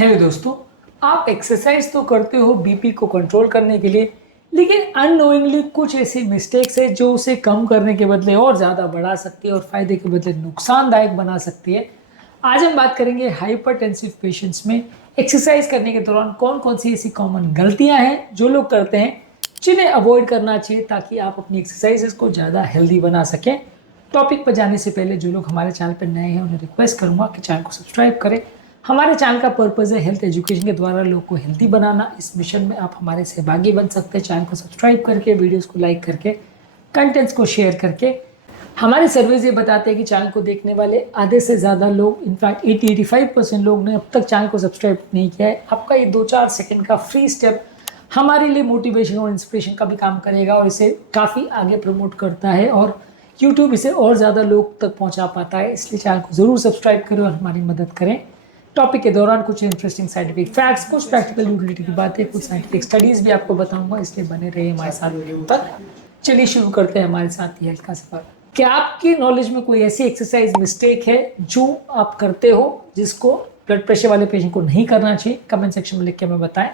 Hello दोस्तों। आप exercise तो करते हो बीपी को कंट्रोल करने के लिए, लेकिन अननोइंगली कुछ ऐसी मिस्टेक्स है जो उसे कम करने के बदले और ज़्यादा बढ़ा सकती है और फायदे के बदले नुकसानदायक बना सकती है। आज हम बात करेंगे हाइपरटेंसिव पेशेंट्स में एक्सरसाइज करने के दौरान कौन कौन सी ऐसी कॉमन गलतियां हैं जो लोग करते हैं, जिन्हें अवॉइड करना चाहिए ताकि आप अपनी एक्सरसाइजेस को ज़्यादा हेल्दी बना सकें। टॉपिक पर जाने से पहले जो लोग हमारे चैनल पर नए हैं उन्हें रिक्वेस्ट करूंगा कि चैनल को सब्सक्राइब करें। हमारे चैनल का पर्पज़ है हेल्थ एजुकेशन के द्वारा लोग को हेल्दी बनाना। इस मिशन में आप हमारे सहभागी बन सकते हैं चैनल को सब्सक्राइब करके, वीडियोस को लाइक करके, कंटेंट्स को शेयर करके। हमारे सर्वेज ये बताते हैं कि चैनल को देखने वाले आधे से ज़्यादा लोग, इनफैक्ट 80-85% लोग ने अब तक चैनल को सब्सक्राइब नहीं किया है। आपका ये 2-4 सेकंड का फ्री स्टेप हमारे लिए मोटिवेशन और इंस्पिरेशन का भी काम करेगा और इसे काफ़ी आगे प्रमोट करता है और यूट्यूब इसे और ज़्यादा लोग तक पहुँचा पाता है। इसलिए चैनल को ज़रूर सब्सक्राइब करें और हमारी मदद करें। टॉपिक के दौरान कुछ इंटरेस्टिंग साइंटिफिक फैक्ट्स, कुछ प्रैक्टिकल यूटिलिटी की बातें, कुछ साइंटिफिक स्टडीज भी आपको बताऊंगा, इसलिए बने रहिए हमारे साथ वीडियो तक। चलिए शुरू करते हैं हमारे साथ हेल्थ का सफर। क्या आपकी नॉलेज में कोई ऐसी एक्सरसाइज मिस्टेक है जो आप करते हो जिसको ब्लड प्रेशर वाले पेशेंट को नहीं करना चाहिए? कमेंट सेक्शन में लिख के हमें बताएं।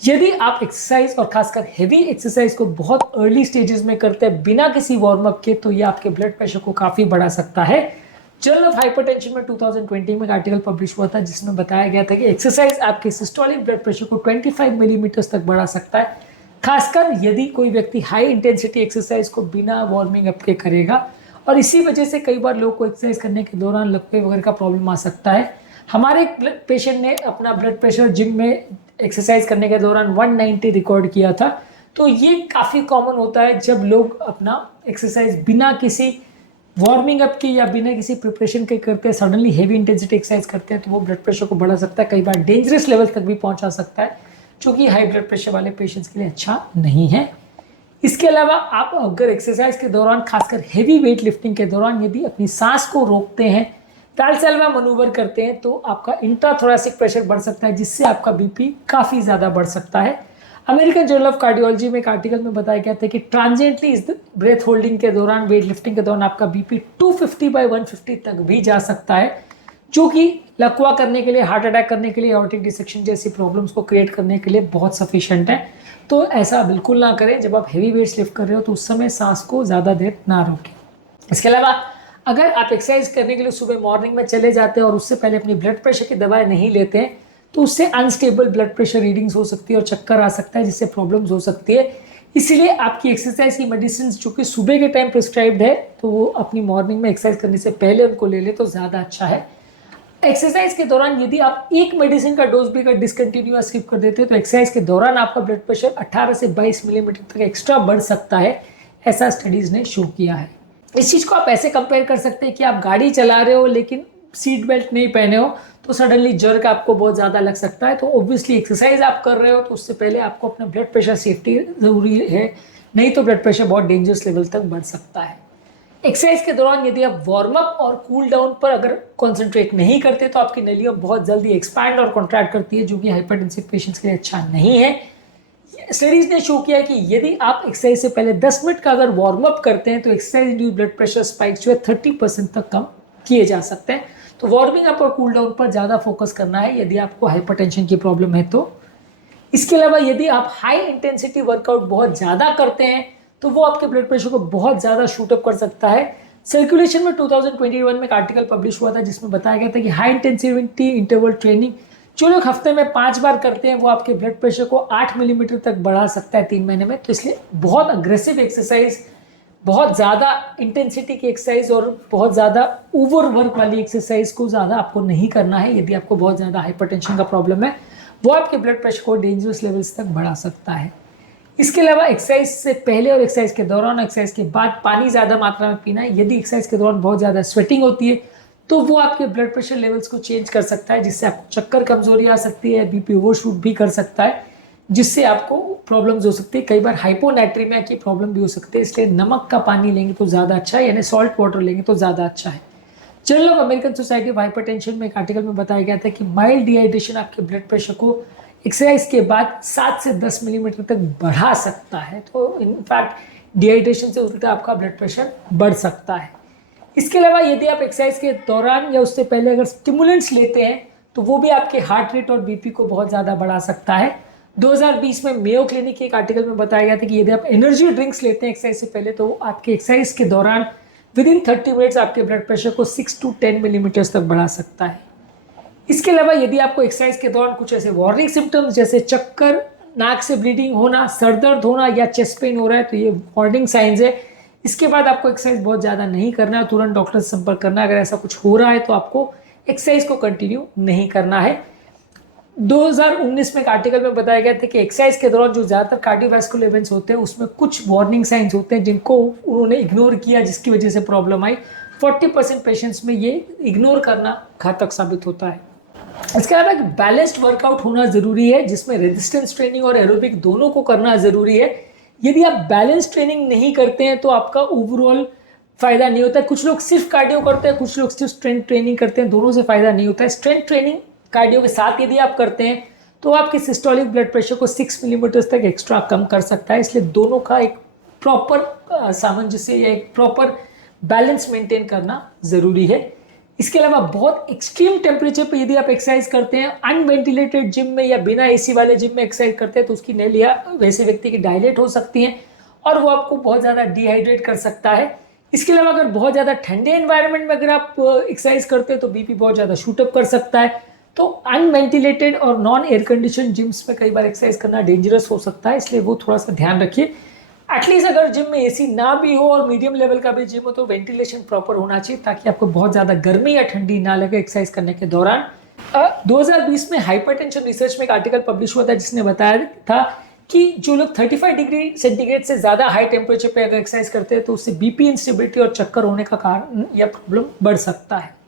यदि आप एक्सरसाइज और खासकर हेवी एक्सरसाइज को बहुत अर्ली स्टेजेस में करते हैं बिना किसी वार्म अप के, तो ये आपके ब्लड प्रेशर को काफ़ी बढ़ा सकता है। जर्नल ऑफ हाइपरटेंशन में 2020 में एक आर्टिकल पब्लिश हुआ था जिसमें बताया गया था कि एक्सरसाइज आपके सिस्टोलिक ब्लड प्रेशर को 25 मिलीमीटर्स तक बढ़ा सकता है, खासकर यदि कोई व्यक्ति हाई इंटेंसिटी एक्सरसाइज को बिना वार्मिंग अप के करेगा। और इसी वजह से कई बार लोग को एक्सरसाइज करने के दौरान लकवे वगैरह का प्रॉब्लम आ सकता है। हमारे एक पेशेंट ने अपना ब्लड प्रेशर जिम में एक्सरसाइज करने के दौरान 190 रिकॉर्ड किया था। तो ये काफ़ी कॉमन होता है जब लोग अपना एक्सरसाइज बिना किसी वार्मिंग अप की या बिना किसी प्रिपरेशन के करते हैं, सडनली हेवी इंटेंसिटी एक्सरसाइज करते हैं, तो वो ब्लड प्रेशर को बढ़ा सकता है, कई बार डेंजरस लेवल तक भी पहुंचा सकता है, जो कि हाई ब्लड प्रेशर वाले पेशेंट्स के लिए अच्छा नहीं है। इसके अलावा आप अगर एक्सरसाइज के दौरान, खासकर हेवी वेट लिफ्टिंग के दौरान, यदि अपनी सांस को रोकते हैं, वैल्साल्वा मनूवर करते हैं, तो आपका इंट्राथोरेसिक प्रेशर बढ़ सकता है, जिससे आपका बीपी काफ़ी ज़्यादा बढ़ सकता है। अमेरिकन जर्नल ऑफ कार्डियोलॉजी में एक आर्टिकल में बताया गया था कि ट्रांजिएंटली इस ब्रेथ होल्डिंग के दौरान, वेट लिफ्टिंग के दौरान आपका बीपी 250/150 तक भी जा सकता है, जो कि लकवा करने के लिए, हार्ट अटैक करने के लिए, एओर्टिक डिसेक्शन जैसी प्रॉब्लम्स को क्रिएट करने के लिए बहुत सफिशिएंट है। तो ऐसा बिल्कुल ना करें। जब आप हेवी वेट्स लिफ्ट कर रहे हो तो उस समय सांस को ज़्यादा देर ना रोकें। इसके अलावा अगर आप एक्सरसाइज करने के लिए सुबह मॉर्निंग में चले जाते हैं और उससे पहले अपनी ब्लड प्रेशर की दवाएं नहीं लेते हैं, तो उससे अनस्टेबल ब्लड प्रेशर रीडिंग्स हो सकती है और चक्कर आ सकता है, जिससे प्रॉब्लम्स हो सकती है। इसीलिए आपकी एक्सरसाइज की मेडिसिन जो कि सुबह के टाइम प्रिस्क्राइब्ड है, तो वो अपनी मॉर्निंग में एक्सरसाइज करने से पहले उनको ले ले तो ज़्यादा अच्छा है। एक्सरसाइज के दौरान यदि आप एक मेडिसिन का डोज भी डिसकंटिन्यू या स्किप कर देते हो, तो एक्सरसाइज के दौरान आपका ब्लड प्रेशर 18 से 22 मिलीमीटर तक एक्स्ट्रा बढ़ सकता है, ऐसा स्टडीज ने शो किया है। इस चीज़ को आप ऐसे कंपेयर कर सकते हैं कि आप गाड़ी चला रहे हो लेकिन सीट बेल्ट नहीं पहने हो, तो सडनली जर्क आपको बहुत ज़्यादा लग सकता है। तो ऑब्वियसली एक्सरसाइज आप कर रहे हो तो उससे पहले आपको अपना ब्लड प्रेशर सेफ्टी ज़रूरी है, नहीं तो ब्लड प्रेशर बहुत डेंजरस लेवल तक बढ़ सकता है। एक्सरसाइज के दौरान यदि आप वार्म अप और कूल डाउन पर अगर कॉन्सेंट्रेट नहीं करते, तो आपकी नलियाँ बहुत जल्दी एक्सपैंड और कॉन्ट्रैक्ट करती है, जो कि हाइपरटेंसिव पेशेंट्स के लिए अच्छा नहीं है। स्टडीज ने शो किया है कि यदि आप एक्सरसाइज से पहले 10 मिनट का अगर वार्म अप करते हैं, तो exercise induced blood pressure spikes जो है 30% तक कम किए जा सकते हैं। तो वार्मिंग अप और कूल डाउन पर ज़्यादा फोकस करना है यदि आपको हाइपरटेंशन की प्रॉब्लम है तो। इसके अलावा यदि आप हाई इंटेंसिटी वर्कआउट बहुत ज़्यादा करते हैं, तो वो आपके ब्लड प्रेशर को बहुत ज़्यादा शूटअप कर सकता है। सर्कुलेशन में 2021 में एक आर्टिकल पब्लिश हुआ था जिसमें बताया गया था कि हाई इंटेंसिटी इंटरवल ट्रेनिंग जो लोग हफ्ते में 5 बार करते हैं, वो आपके ब्लड प्रेशर को 8 मिलीमीटर तक बढ़ा सकता है 3 महीने में। तो इसलिए बहुत अग्रेसिव एक्सरसाइज, बहुत ज़्यादा इंटेंसिटी की एक्सरसाइज और बहुत ज़्यादा ओवर वर्क वाली एक्सरसाइज को ज़्यादा आपको नहीं करना है। यदि आपको बहुत ज़्यादा हाइपरटेंशन का प्रॉब्लम है, वो आपके ब्लड प्रेशर को डेंजरस लेवल्स तक बढ़ा सकता है। इसके अलावा एक्सरसाइज से पहले और एक्सरसाइज के दौरान, एक्सरसाइज के बाद पानी ज़्यादा मात्रा में पीना है। यदि एक्सरसाइज के दौरान बहुत ज़्यादा स्वेटिंग होती है, तो वो आपके ब्लड प्रेशर लेवल्स को चेंज कर सकता है, जिससे आपको चक्कर, कमजोरी आ सकती है, बीपी ओवरशूट भी कर सकता है, जिससे आपको प्रॉब्लम्स हो सकती है। कई बार हाइपोनेट्रीमिया की प्रॉब्लम भी हो सकती है। इसलिए नमक का पानी लेंगे तो ज़्यादा अच्छा है, यानी सॉल्ट वाटर लेंगे तो ज़्यादा अच्छा है। Journal of American society of hypertension में एक आर्टिकल में बताया गया था कि माइल्ड डिहाइड्रेशन आपके ब्लड प्रेशर को एक्सरसाइज के बाद 7 से 10 मिलीमीटर तक बढ़ा सकता है। तो इनफैक्ट डिहाइड्रेशन से उल्टा आपका ब्लड प्रेशर बढ़ सकता है। इसके अलावा यदि आप एक्सरसाइज के दौरान या उससे पहले अगर स्टिमुलेंट्स लेते हैं, तो वो भी आपके हार्ट रेट और बीपी को बहुत ज़्यादा बढ़ा सकता है। 2020 में मेयो क्लिनिक के एक आर्टिकल में बताया गया था कि यदि आप एनर्जी ड्रिंक्स लेते हैं एक्सरसाइज से पहले तो आपके एक्सरसाइज के दौरान विद इन 30 मिनट्स आपके ब्लड प्रेशर को 6 to 10 मिलीमीटर्स तक बढ़ा सकता है। इसके अलावा यदि आपको एक्सरसाइज के दौरान कुछ ऐसे वार्निंग सिम्टम्स जैसे चक्कर, नाक से ब्लीडिंग होना, सर दर्द होना या चेस्ट पेन हो रहा है तो ये वार्निंग साइंस है। इसके बाद आपको एक्सरसाइज बहुत ज़्यादा नहीं करना है, तुरंत डॉक्टर से संपर्क करना है। अगर ऐसा कुछ हो रहा है तो आपको एक्सरसाइज को कंटिन्यू नहीं करना है। 2019 में एक आर्टिकल में बताया गया था कि एक्सरसाइज के दौरान जो ज़्यादातर कार्डियोवैस्कुलर इवेंट्स होते हैं उसमें कुछ वार्निंग साइंस होते हैं जिनको उन्होंने इग्नोर किया, जिसकी वजह से प्रॉब्लम आई। 40% पेशेंट्स में ये इग्नोर करना घातक साबित होता है। इसके अलावा एक बैलेंस्ड वर्कआउट होना ज़रूरी है जिसमें रेजिस्टेंस ट्रेनिंग और एरोबिक दोनों को करना ज़रूरी है। यदि आप बैलेंस ट्रेनिंग नहीं करते हैं तो आपका ओवरऑल फ़ायदा नहीं होता है। कुछ लोग सिर्फ कार्डियो करते हैं, कुछ लोग सिर्फ स्ट्रेंथ ट्रेनिंग करते हैं, दोनों से फ़ायदा नहीं होता है। स्ट्रेंथ ट्रेनिंग कार्डियो के साथ यदि आप करते हैं तो आपके सिस्टोलिक ब्लड प्रेशर को 6 मिलीमीटर्स तक एक्स्ट्रा कम कर सकता है। इसलिए दोनों का एक प्रॉपर सामंजस्य या एक प्रॉपर बैलेंस मेंटेन करना ज़रूरी है। इसके अलावा बहुत एक्सट्रीम टेम्परेचर पे यदि आप एक्सरसाइज करते हैं, अनवेंटिलेटेड जिम में या बिना एसी वाले जिम में एक्सरसाइज करते हैं तो उसकी नलियाँ वैसे व्यक्ति की डायलेट हो सकती हैं और वो आपको बहुत ज़्यादा डिहाइड्रेट कर सकता है। इसके अलावा अगर बहुत ज़्यादा ठंडे एनवायरनमेंट में अगर आप एक्सरसाइज करते हैं तो बीपी बहुत ज़्यादा शूटअप कर सकता है। तो अनवेंटिलेटेड और नॉन एयर कंडीशन जिम्स में कई बार एक्सरसाइज करना डेंजरस हो सकता है, इसलिए वो थोड़ा सा ध्यान रखिए। एटलीस्ट अगर जिम में एसी ना भी हो और मीडियम लेवल का भी जिम हो तो वेंटिलेशन प्रॉपर होना चाहिए ताकि आपको बहुत ज़्यादा गर्मी या ठंडी ना लगे एक्सरसाइज करने के दौरान। 2020 में हाइपरटेंशन रिसर्च में एक आर्टिकल पब्लिश हुआ था जिसने बताया था कि जो लोग 35 डिग्री सेंटीग्रेड से ज़्यादा हाई टेम्परेचर पे अगर एक्सरसाइज करते हैं तो उससे बीपी इंस्टेबिलिटी और चक्कर होने का कारण या प्रॉब्लम बढ़ सकता है।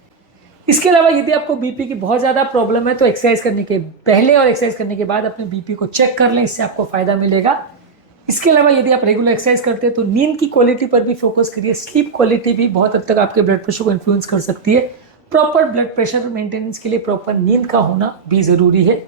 इसके अलावा यदि आपको बीपी की बहुत ज़्यादा प्रॉब्लम है तो एक्सरसाइज करने के पहले और एक्सरसाइज करने के बाद अपने बीपी को चेक कर लें, इससे आपको फ़ायदा मिलेगा। इसके अलावा यदि आप रेगुलर एक्सरसाइज करते हैं तो नींद की क्वालिटी पर भी फोकस करिए। स्लीप क्वालिटी भी बहुत हद तक आपके ब्लड प्रेशर को इन्फ्लुएंस कर सकती है। प्रॉपर ब्लड प्रेशर मेंटेनेंस के लिए प्रॉपर नींद का होना भी ज़रूरी है।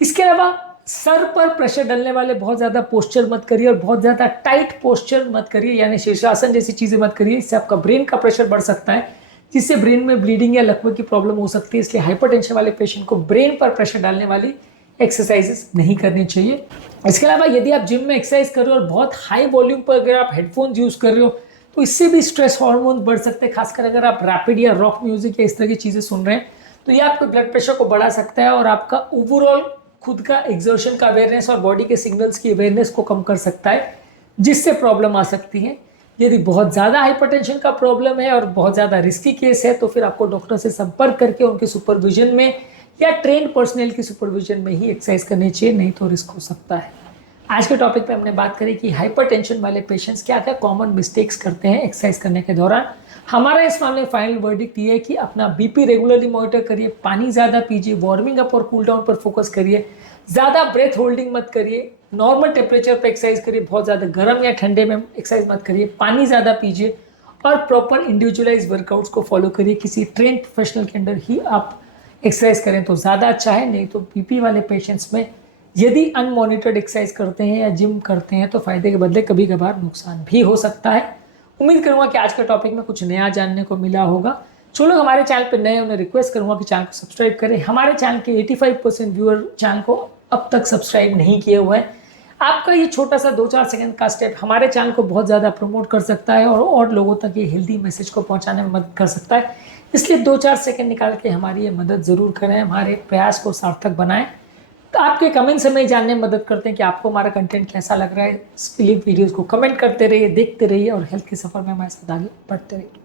इसके अलावा सर पर प्रेशर डालने वाले बहुत ज़्यादा पोस्चर मत करिए और बहुत ज़्यादा टाइट पोस्चर मत करिए, यानी शीर्षासन जैसी चीज़ें मत करिए। इससे आपका ब्रेन का प्रेशर बढ़ सकता है जिससे ब्रेन में ब्लीडिंग या लकवे की प्रॉब्लम हो सकती है। इसलिए हाइपरटेंशन वाले पेशेंट को ब्रेन पर प्रेशर डालने वाली एक्सरसाइजेस नहीं करनी चाहिए। इसके अलावा यदि आप जिम में एक्सरसाइज कर रहे हो और बहुत हाई वॉल्यूम पर अगर आप हेडफोन्स यूज़ कर रहे हो तो इससे भी स्ट्रेस हार्मोन बढ़ सकते हैं। खासकर अगर आप रैपिड या रॉक म्यूजिक या इस तरह की चीज़ें सुन रहे हैं तो ये आपके ब्लड प्रेशर को बढ़ा सकता है और आपका ओवरऑल खुद का एक्सर्शन का अवेयरनेस और बॉडी के सिग्नल्स की अवेयरनेस को कम कर सकता है, जिससे प्रॉब्लम आ सकती है। यदि बहुत ज़्यादा हाइपरटेंशन का प्रॉब्लम है और बहुत ज़्यादा रिस्की केस है तो फिर आपको डॉक्टर से संपर्क करके उनके सुपरविजन में या ट्रेन पर्सनल की सुपरविजन में ही एक्सरसाइज करनी चाहिए, नहीं तो रिस्क हो सकता है। आज के टॉपिक पे हमने बात करी कि हाइपरटेंशन वाले पेशेंट्स क्या क्या कॉमन मिस्टेक्स करते हैं एक्सरसाइज करने के दौरान। हमारा इस मामले में फाइनल वर्डिक्ट ये है कि अपना बीपी रेगुलरली मॉनिटर करिए, पानी ज़्यादा पीजिए, वार्मिंग अप और कूल डाउन पर फोकस करिए, ज़्यादा ब्रेथ होल्डिंग मत करिए, नॉर्मल टेम्परेचर पर एक्सरसाइज करिए, बहुत ज़्यादा गर्म या ठंडे में एक्सरसाइज मत करिए, पानी ज़्यादा पीजिए और प्रॉपर इंडिविजुअलाइज वर्कआउट्स को फॉलो करिए। किसी ट्रेन प्रोफेशनल के अंडर ही आप एक्सरसाइज करें तो ज़्यादा अच्छा है, नहीं तो बीपी वाले पेशेंट्स में यदि अनमॉनिटर्ड एक्सरसाइज करते हैं या जिम करते हैं तो फ़ायदे के बदले कभी कभार नुकसान भी हो सकता है। उम्मीद करूँगा कि आज के टॉपिक में कुछ नया जानने को मिला होगा। जो लोग हमारे चैनल पर नए उन्हें रिक्वेस्ट करूँगा कि चैनल को सब्सक्राइब करें। हमारे चैनल के 85% व्यूअर चैनल को अब तक सब्सक्राइब नहीं किए हुए हैं। आपका ये छोटा सा 2-4 सेकंड का स्टेप हमारे चैनल को बहुत ज़्यादा प्रमोट कर सकता है और लोगों तक ये हेल्दी मैसेज को पहुँचाने में मदद कर सकता है। इसलिए 2-4 सेकंड निकाल के हमारी ये मदद ज़रूर करें, हमारे प्रयास को सार्थक बनाएं। तो आपके कमेंट से हमें जानने में मदद करते हैं कि आपको हमारा कंटेंट कैसा लग रहा है। इसके लिए वीडियोज़ को कमेंट करते रहिए, देखते रहिए और हेल्थ के सफ़र में हमारे साथ आगे बढ़ते रहिए।